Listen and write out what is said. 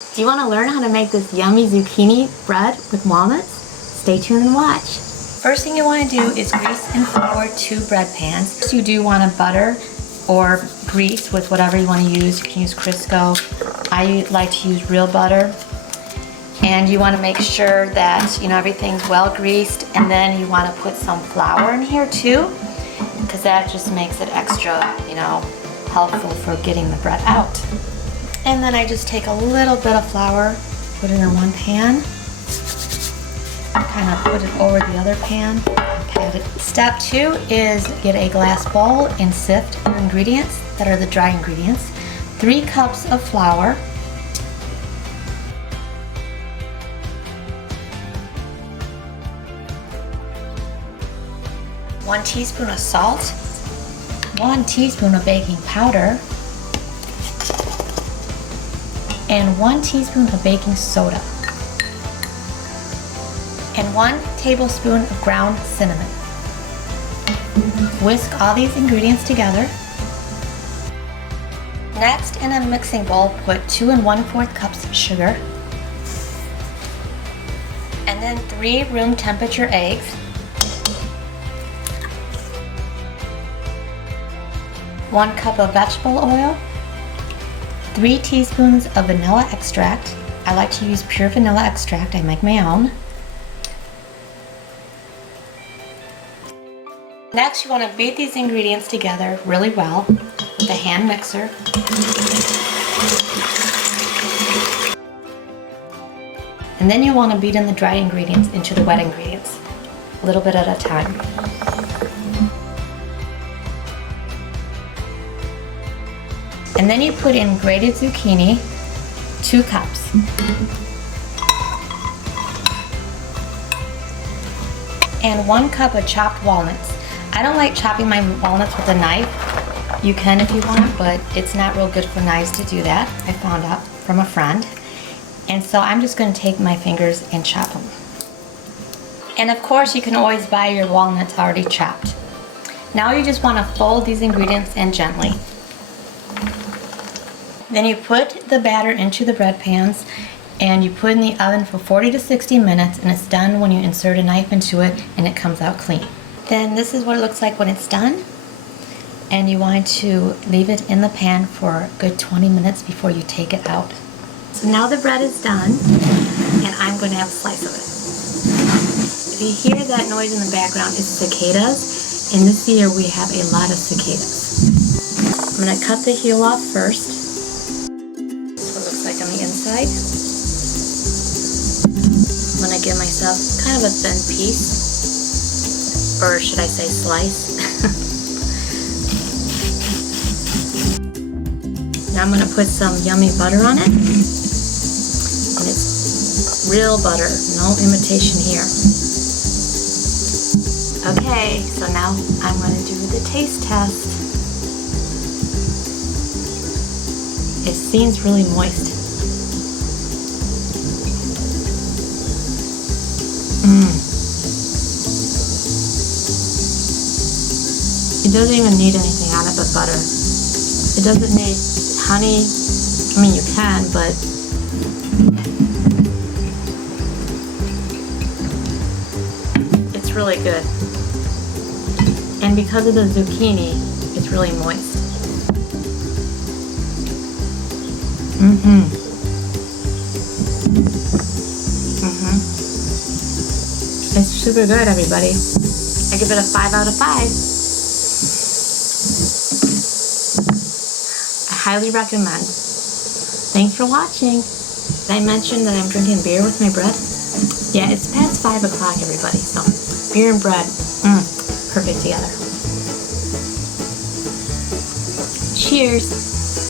Do you want to learn how to make this yummy zucchini bread with walnuts? Stay tuned and watch. First thing you want to do is grease and flour 2 bread pans. First you do want to butter or grease with whatever you want to use. You can use Crisco. I like to use real butter. And you want to make sure that everything's well greased, and then you want to put some flour in here too, because that just makes it extra, helpful for getting the bread out. And then I just take a little bit of flour, put it in one pan, kind of put it over the other pan, pat it. Step 2 is get a glass bowl and sift your ingredients that are the dry ingredients. 3 cups of flour, 1 teaspoon of salt, 1 teaspoon of baking powder, and 1 teaspoon of baking soda, and 1 tablespoon of ground cinnamon. Whisk all these ingredients together. Next, in a mixing bowl, put 2 1/4 cups of sugar, and then 3 room temperature eggs, 1 cup of vegetable oil, 3 teaspoons of vanilla extract. I like to use pure vanilla extract. I make my own. Next, you want to beat these ingredients together really well with a hand mixer. And then you want to beat in the dry ingredients into the wet ingredients, a little bit at a time. And then you put in grated zucchini, 2 cups. And 1 cup of chopped walnuts. I don't like chopping my walnuts with a knife. You can if you want, but it's not real good for knives to do that. I found out from a friend. And so I'm just going to take my fingers and chop them. And of course you can always buy your walnuts already chopped. Now you just want to fold these ingredients in gently. Then you put the batter into the bread pans and you put in the oven for 40 to 60 minutes, and it's done when you insert a knife into it and it comes out clean. Then this is what it looks like when it's done, and you want to leave it in the pan for a good 20 minutes before you take it out. So now the bread is done and I'm going to have a slice of it. If you hear that noise in the background, it's cicadas. In this year we have a lot of cicadas. I'm going to cut the heel off first. On the inside. I'm going to give myself kind of a thin piece, or should I say slice. Now I'm going to put some yummy butter on it, and it's real butter, no imitation here. Okay, so now I'm going to do the taste test. It seems really moist. It doesn't even need anything on it but butter. It doesn't need honey. I mean, you can, but it's really good. And because of the zucchini, it's really moist. It's super good, everybody. I give it a 5 out of 5. I highly recommend. Thanks for watching. Did I mention that I'm drinking beer with my bread? Yeah, it's past 5 o'clock, everybody, so beer and bread, perfect together. Cheers.